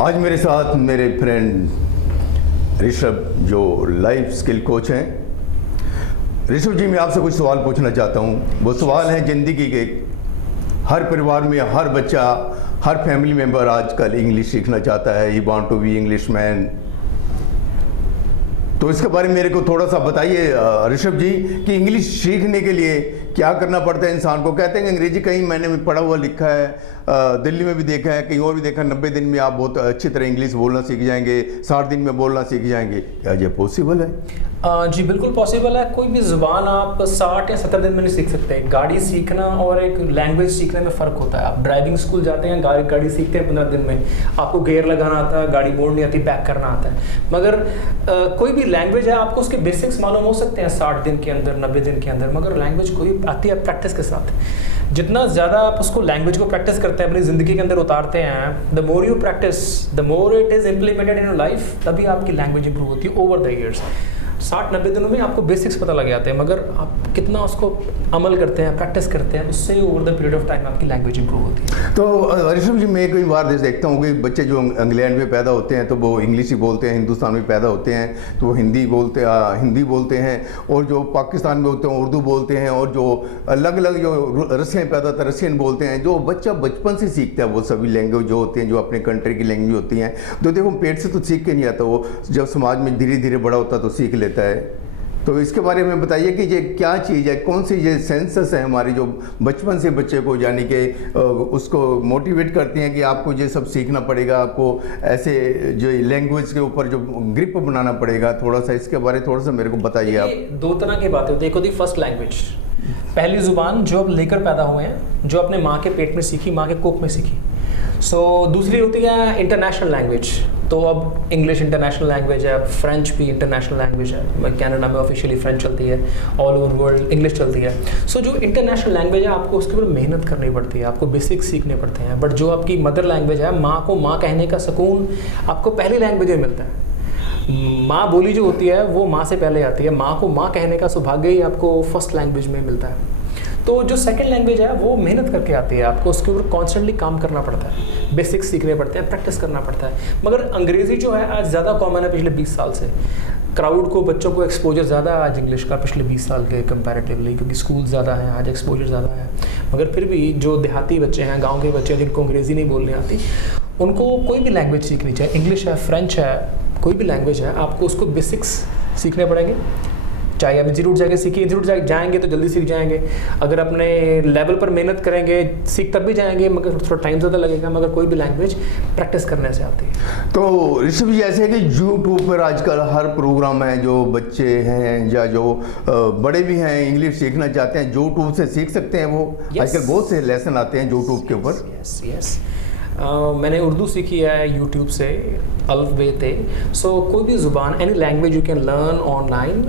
आज मेरे साथ मेरे फ्रेंड ऋषभ जो लाइफ स्किल कोच हैं। ऋषभ जी, मैं आपसे कुछ सवाल पूछना चाहता हूँ। वो सवाल है ज़िंदगी के। हर परिवार में हर बच्चा, हर फैमिली मेम्बर आजकल इंग्लिश सीखना चाहता है। He want to be English man. तो इसके बारे में मेरे को थोड़ा सा बताइए ऋषभ जी कि इंग्लिश सीखने के लिए क्या करना पड़ता है इंसान को। कहते हैं अंग्रेजी कहीं मैंने पढ़ा हुआ लिखा है, दिल्ली में भी देखा है, कहीं और भी देखा, 90 दिन में आप बहुत अच्छी तरह इंग्लिश बोलना सीख जाएंगे, 60 दिन में बोलना सीख जाएंगे। क्या ये पॉसिबल है? जी बिल्कुल पॉसिबल है। कोई भी ज़ुबान आप 60 या 70 दिन में नहीं सीख सकते। गाड़ी सीखना और एक लैंग्वेज सीखने में फ़र्क होता है। आप ड्राइविंग स्कूल जाते हैं, गाड़ी सीखते हैं 15 दिन में, आपको गियर लगाना आता है, गाड़ी मोड़नी आती, बैक करना आता है। मगर कोई भी लैंग्वेज है, आपको उसके बेसिक्स मालूम हो सकते हैं 60 दिन के अंदर, 90 दिन के अंदर। मगर लैंग्वेज कोई आती है प्रैक्टिस के साथ। जितना ज़्यादा आप उसको लैंग्वेज को प्रैक्टिस करते हैं, अपनी ज़िंदगी के अंदर उतारते हैं, the more you practice, the more it is implemented in your life, तभी आपकी लैंग्वेज इंप्रूव होती है ओवर द ईयर्स। 60-90 दिनों में आपको बेसिक्स पता लग जाते हैं, मगर आप कितना उसको अमल करते हैं, प्रैक्टिस करते हैं, उससे over the period of time आपकी लैंग्वेज इंप्रूव होती है। तो ऋषभ जी, मैं कई बार देखता हूँ कि बच्चे जो इंग्लैंड में पैदा होते हैं तो वो इंग्लिश ही बोलते हैं, हिंदुस्तान में पैदा होते हैं तो वो हिंदी बोलते हैं, और जो पाकिस्तान में होते हैं उर्दू बोलते हैं, और जो अलग अलग जो रशियन पैदा होता है रशियन बोलते हैं। जो बच्चा बचपन से सीखता है वो सभी लैंग्वेज जो होती हैं, जो अपने कंट्री की लैंग्वेज होती हैं, तो देखो पेट से तो सीख के नहीं आता, वो जब समाज में धीरे धीरे बड़ा होता है तो सीख लेता है। तो इसके बारे में बताइए कि ये क्या चीज़ है, कौन सी ये सेंसस है हमारी जो बचपन से बच्चे को यानी कि उसको मोटिवेट करती हैं कि आपको ये सब सीखना पड़ेगा, आपको ऐसे जो लैंग्वेज के ऊपर जो ग्रिप बनाना पड़ेगा। थोड़ा सा इसके बारे में थोड़ा सा मेरे को बताइए आप। दो तरह की बातें होती है। एक होती है फर्स्ट लैंग्वेज, पहली ज़ुबान जो आप लेकर पैदा हुए हैं, जो अपने माँ के पेट में सीखी, माँ के कोख में सीखी। दूसरी होती है इंटरनेशनल लैंग्वेज। तो अब इंग्लिश इंटरनेशनल लैंग्वेज है, फ्रेंच भी इंटरनेशनल लैंग्वेज है, कनाडा में ऑफिशियली फ्रेंच चलती है, ऑल ओवर वर्ल्ड इंग्लिश चलती है। जो इंटरनेशनल लैंग्वेज है, आपको उसके ऊपर मेहनत करनी पड़ती है, आपको बेसिक्स सीखने पड़ते हैं। बट जो आपकी मदर लैंग्वेज है, माँ को माँ कहने का सुकून आपको पहली लैंग्वेज में मिलता है। माँ बोली जो होती है वो माँ से पहले आती है, माँ को माँ कहने का सौभाग्य ही आपको फर्स्ट लैंग्वेज में मिलता है। तो जो सेकंड लैंग्वेज है वो मेहनत करके आती है, आपको उसके ऊपर कॉन्स्टेंटली काम करना पड़ता है, बेसिक्स सीखने पड़ते हैं, प्रैक्टिस करना पड़ता है। मगर अंग्रेज़ी जो है आज ज़्यादा कॉमन है पिछले 20 साल से। क्राउड को, बच्चों को एक्सपोजर ज़्यादा है आज इंग्लिश का पिछले 20 साल के कंपैरेटिवली, क्योंकि स्कूल ज़्यादा हैं आज, एक्सपोजर ज़्यादा है। मगर फिर भी जो देहाती बच्चे हैं, गाँव के बच्चे हैं, जिनको अंग्रेज़ी नहीं बोलनी आती, उनको कोई भी लैंग्वेज सीखनी चाहिए। इंग्लिश है, फ्रेंच है, कोई भी लैंग्वेज है, आपको उसको बेसिक्स सीखने पड़ेंगे। चाहे आप इंस्टीट्यूट जाके सीखिए, इंस्टीट्यूट जाएंगे तो जल्दी सीख जाएंगे। अगर अपने लेवल पर मेहनत करेंगे सीख तब भी जाएंगे, मगर थोड़ा टाइम ज़्यादा लगेगा। मगर कोई भी लैंग्वेज प्रैक्टिस करने से आती है। तो ऋषभ जी, ऐसे है कि यूट्यूब पर आजकल हर प्रोग्राम है, जो बच्चे हैं या जो बड़े भी हैं इंग्लिश सीखना चाहते हैं यूट्यूब से सीख सकते हैं। वो आजकल बहुत से लेसन आते हैं यूट्यूब के ऊपर। यस मैंने उर्दू सीखी है यूट्यूब से, अल्फ बे थे। कोई भी ज़ुबान, any language you can learn online.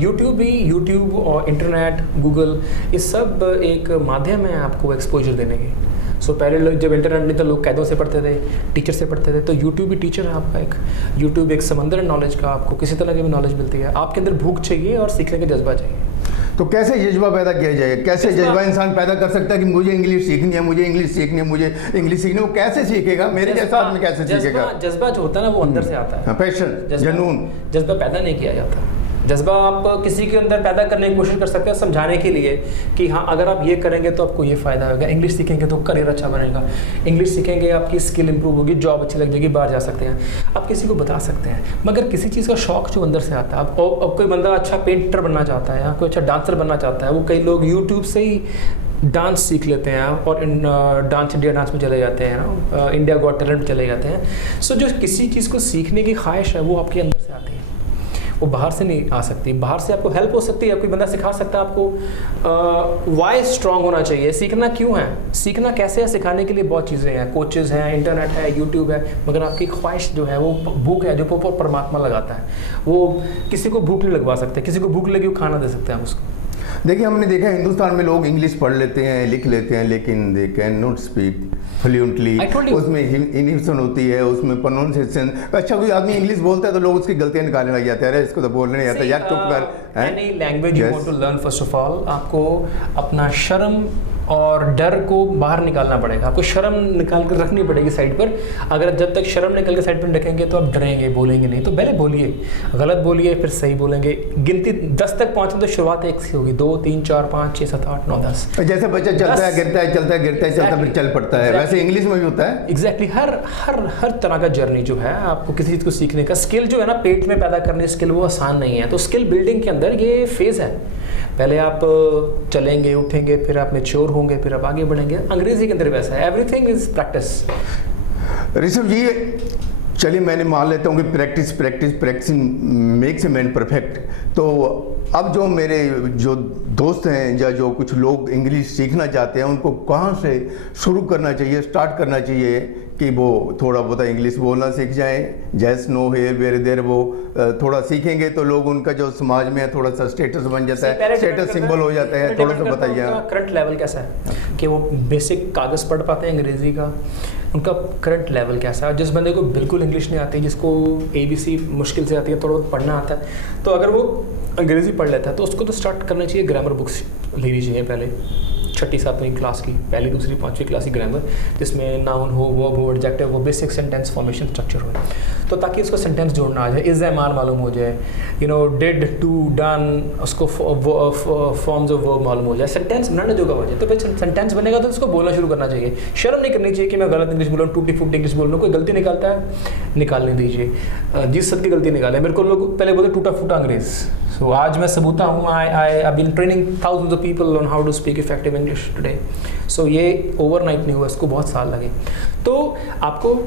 YouTube और इंटरनेट, गूगल, ये सब एक माध्यम है आपको एक्सपोजर देने के। पहले लोग जब इंटरनेट नहीं था, लोग कैदों से पढ़ते थे, टीचर से पढ़ते थे। तो यूट्यूब भी टीचर है आपका एक। यूट्यूब एक समंदर है नॉलेज का, आपको किसी तरह की भी नॉलेज मिलती है। आपके अंदर भूख चाहिए और सीखने का जज्बा चाहिए। तो कैसे जज्बा पैदा किया जाए, कैसे जज्बा इंसान पैदा कर सकता है कि मुझे इंग्लिश सीखनी है, मुझे इंग्लिश सीखनी है, मुझे इंग्लिश सीखनी है? वो कैसे सीखेगा? मेरे जैसा आदमी कैसे सीखेगा? जज्बा जो होता है ना, वो अंदर से आता है। पैशन, जुनून। जज्बा पैदा नहीं किया जाता। जज्बा आप किसी के अंदर पैदा करने की कोशिश कर सकते हैं, समझाने के लिए कि हाँ अगर आप ये करेंगे तो आपको ये फ़ायदा होगा, इंग्लिश सीखेंगे तो करियर अच्छा बनेगा, इंग्लिश सीखेंगे आपकी स्किल इंप्रूव होगी, जॉब अच्छी लग जाएगी, बाहर जा सकते हैं। आप किसी को बता सकते हैं। मगर किसी चीज़ का शौक जो अंदर से आता है, अब कोई बंदा अच्छा पेंटर बनना चाहता है या कोई अच्छा डांसर बनना चाहता है, वो कई लोग यूट्यूब से ही डांस सीख लेते हैं और डांस इंडिया डांस में चले जाते हैं ना, इंडिया गॉट टैलेंट में चले जाते हैं। जो किसी चीज़ को सीखने की ख्वाहिश है वो आपके अंदर से आती है, वो बाहर से नहीं आ सकती। बाहर से आपको हेल्प हो सकती है, कोई बंदा सिखा सकता है आपको। वाई स्ट्रांग होना चाहिए, सीखना क्यों है, सीखना कैसे है, सिखाने के लिए बहुत चीज़ें हैं, कोचेज़ हैं, इंटरनेट है, यूट्यूब है। मगर आपकी ख्वाहिश जो है, वो भूख है जो परमात्मा लगाता है, वो किसी को भूख नहीं लगवा सकते। किसी को भूख लगी वो खाना दे सकते हैं हम उसको। देखिए, हमने देखा है हिंदुस्तान में लोग इंग्लिश पढ़ लेते हैं, लिख लेते हैं, लेकिन they can not speak fluently. उसमें इनिशन होती है, उसमें प्रोनाउंसिएशन। अच्छा, कोई आदमी इंग्लिश बोलता है तो लोग उसकी गलतियां निकालने लग जाते हैं, अरे इसको तो बोलने नहीं आता, यार चुप कर। Any language you want to learn, first of all आपको अपना शर्म और डर को बाहर निकालना पड़ेगा। आपको शर्म निकाल कर रखनी पड़ेगी साइड पर। अगर जब तक शर्म निकाल के साइड पर रखेंगे तो आप डरेंगे, बोलेंगे नहीं। तो पहले बोलिए, गलत बोलिए, फिर सही बोलेंगे। गिनती 10 तक पहुँचें तो शुरुआत 1 से होगी, 2 3 4 5 6 7 8 9 10। जैसे बच्चा चलता है गिरता है, चलता है गिरता है, चलता फिर चल पड़ता है, वैसे इंग्लिश में भी होता है। एग्जैक्टली हर तरह का जर्नी जो है आपको किसी चीज़ को सीखने का, स्किल जो है ना पेट में पैदा करने स्किल, वो आसान नहीं है। तो स्किल बिल्डिंग के अंदर ये फेज़ है। पहले आप चलेंगे, उठेंगे, फिर आप मैच्योर होंगे, फिर आप आगे बढ़ेंगे। अंग्रेजी के अंदर वैसा है, everything is practice. Rishabh ji, चलिए मैंने मान लेता हूँ कि practice practice practicing makes a man perfect. तो अब जो मेरे जो दोस्त हैं या जो कुछ लोग इंग्लिश सीखना चाहते हैं, उनको कहाँ से शुरू करना चाहिए, स्टार्ट करना चाहिए कि वो थोड़ा बहुत इंग्लिश बोलना सीख जाएं? जैस नो हेयर वेयर देयर, वो थोड़ा सीखेंगे तो लोग उनका जो समाज में थोड़ा सा स्टेटस बन जाता है, स्टेटस सिंबल हो जाता है। थोड़ा सा बताइए करंट लेवल कैसा है, कि वो बेसिक कागज़ पढ़ पाते हैं अंग्रेज़ी का, उनका करंट लेवल कैसा है। जिस बंदे को बिल्कुल इंग्लिश नहीं आती, जिसको ABC मुश्किल से आती है, थोड़ा बहुत पढ़ना आता है, तो अगर वो अंग्रेज़ी पढ़ लेता है तो उसको तो स्टार्ट करना चाहिए। ग्रामर बुक्स लेनी चाहिए पहले, 6ठी 7वीं क्लास की, पहली 2री 5वीं क्लास की ग्रामर, जिसमें नाउन हो, वर्ब हो, एडजेक्टिव हो, बेसिक सेंटेंस फॉर्मेशन स्ट्रक्चर हो, तो ताकि उसको सेंटेंस जोड़ना आ जाए, इज ए माल मालूम हो जाए, डिड, टू, डन, उसको फॉर्म्स ऑफ वर्ब मालूम हो जाए, सेंटेंस बनाना जो हो जाए। तो फिर सेंटेंस बनेगा तो उसको बोलना शुरू करना चाहिए। शर्म नहीं करनी चाहिए कि मैं गलत इंग्लिश बोल रहा हूँ, टूटी फूटी इंग्लिश बोल रहा हूँ। कोई गलती निकालता है, निकालने दीजिए, जिस सबकी गलती निकाले। मेरे को लोग पहले बोलते टूटा फूटा अंग्रेज, सो आज मैं सबूता हूँ। I been training thousands of people on how to speak effective English today. So ये ओवरनाइट नहीं हुआ, इसको बहुत साल लगे। तो आपको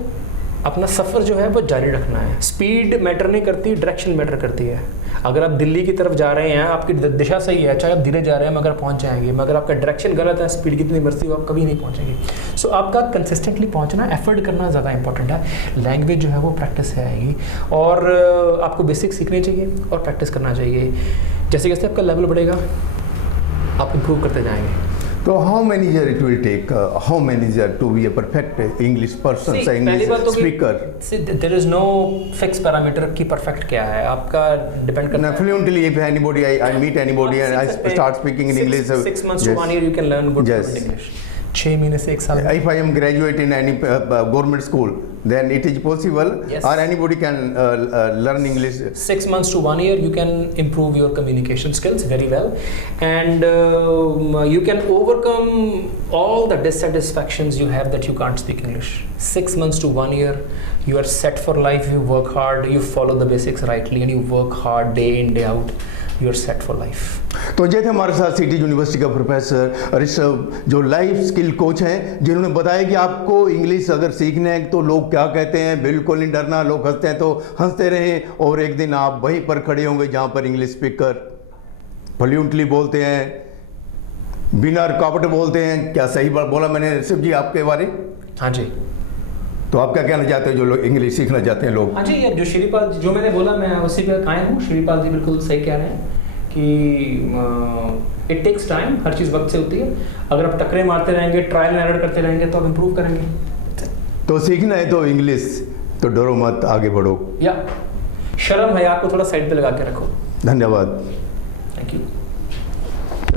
अपना सफ़र जो है वो जारी रखना है। स्पीड मैटर नहीं करती, डायरेक्शन मैटर करती है। अगर आप दिल्ली की तरफ जा रहे हैं, आपकी दिशा सही है, चाहे आप धीरे जा रहे हैं मगर पहुंच जाएंगे। मगर आपका डायरेक्शन गलत है, स्पीड कितनी मर्जी हो, आप कभी नहीं पहुंचेंगे। सो आपका कंसिस्टेंटली पहुंचना, एफर्ट करना ज़्यादा इंपॉर्टेंट है। लैंग्वेज जो है वो प्रैक्टिस से आएगी, और आपको बेसिक सीखनी चाहिए और प्रैक्टिस करना चाहिए। जैसे जैसे आपका लेवल बढ़ेगा, आप इम्प्रूव करते जाएंगे। तो how many years it will take? How many years to be a perfect English person, say English speaker? See, there is no fixed parameter कि perfect क्या है, आपका depend करता है। Fluently, if anybody, I meet anybody and I start speaking in English. 6 months to 1 year you can learn good fluent English. 6 महीने से 1 साल। If I am graduate in any government school, then it is possible, yes, or anybody can learn English. 6 months to 1 year you can improve your communication skills very well, and you can overcome all the dissatisfactions you have that you can't speak English. 6 months to 1 year you are set for life. You work hard, you follow the basics rightly, and you work hard day in day out. You are set for life. तो जैसे हमारे साथ city university का professor Rishabh, जो life skill coach हैं, जिन्होंने बताया कि आपको इंग्लिश अगर सीखना है तो लोग क्या कहते हैं बिल्कुल नहीं डरना। लोग हंसते हैं तो हंसते रहें, और एक दिन आप वहीं पर खड़े होंगे जहाँ पर इंग्लिश स्पीकर फ्लुएंटली बोलते हैं, बिना रुकावट बोलते हैं। क्या सही बात बोला मैंने ऋषभ जी आपके बारे? हाँ जी। तो आप क्या कहना चाहते हैं जो लोग इंग्लिश सीखना चाहते हैं लोग? हाँ जी, यार जो श्रीपाल जो मैंने बोला मैं उसी पे कायम हूँ। श्रीपाल जी बिल्कुल सही कह रहे हैं कि इट टेक्स टाइम, हर चीज़ वक्त से होती है। अगर आप टकरे मारते रहेंगे, ट्रायल एंड एरर करते रहेंगे तो आप इम्प्रूव करेंगे। तो सीखना है तो इंग्लिश, तो डरो मत, आगे बढ़ो। या शर्म है आपको थोड़ा साइड पे लगा के रखो। धन्यवाद।